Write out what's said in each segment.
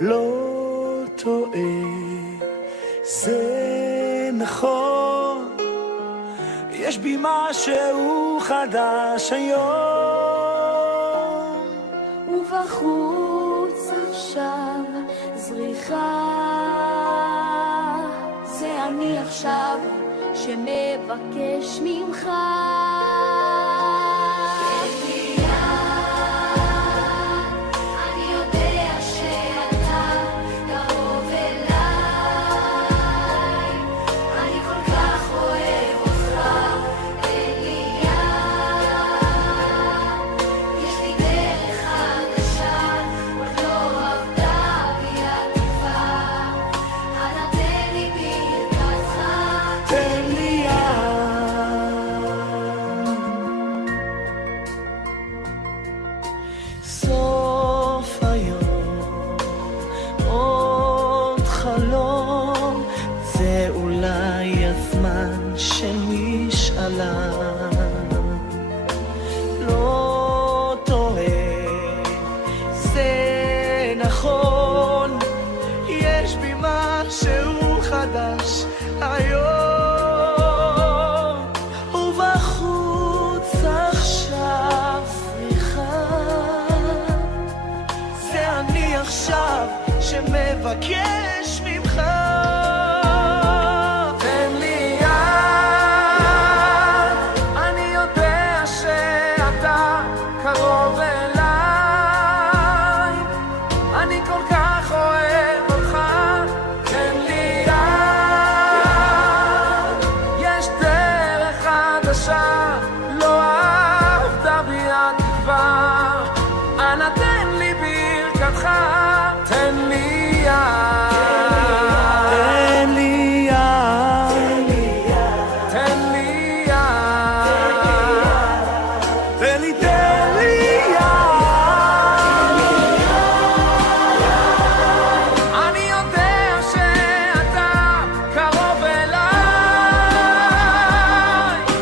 לא טועה, זה נכון, יש בי משהו חדש היום. ובחוץ עכשיו זריחה, זה אני עכשיו שמבקש ממך. סוף היום, עוד חלום, זה אולי הזמן של משאלה. לא טועה, זה נכון, יש בי משהו חדש היום. ובחוץ עכשיו עכשיו שמבקש ממך. תן לי יד, אני יודע שאתה קרוב אליי, אני כל כך אוהב אותך. תן לי יד, יש דרך חדשה, לא עבדה בי התקווה, אנא תן לי ברכתך. תן לי יד, תן לי יד, תן לי יד, תן לי יד. אני יודע שאתה קרוב אליי,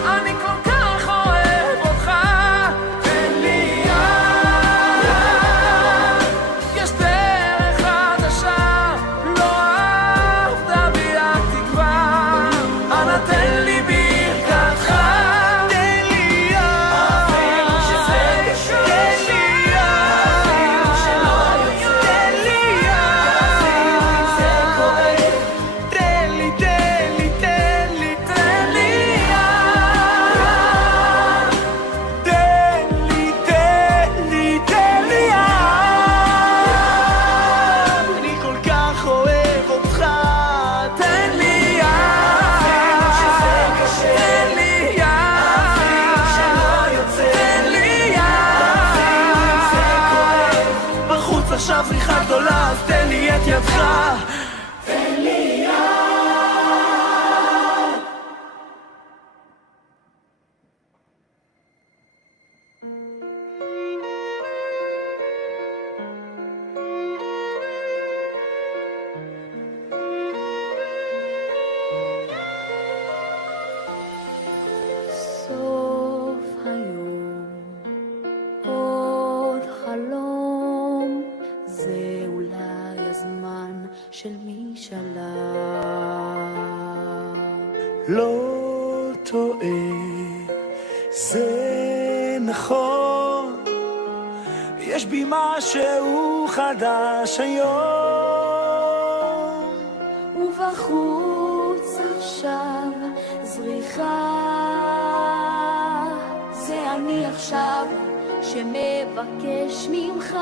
אני כל כך אוהב אותך. תן לי יד, יש דרך חדשה, לא עבדה בי התקווה, אנא תן לי ברכתך. תן לי יד, אפילו שזה קשה, תן לי יד, אפילו שלא יוצא, תן לי יד, אפילו אם זה כואב. תן לי, תן לי, תן לי, תן לי יד, תן לי, תן לי, תן לי יד, אני כל כך אוהב אותך. תן לי יד, אפילו שזה קשה, תן לי יד, אפילו שלא יוצא, תן לי יד, אפילו אם זה כואב. בחוץ עכשיו זריחה גדולה, אז תן לי את ידך. תן לי יד. סוף היום, עוד חלום, זה אולי הזמן של משאלה. לא טועה, זה נכון, יש בי משהו חדש היום. ובחוץ עכשיו זריחה, זה אני עכשיו שמבקש ממך.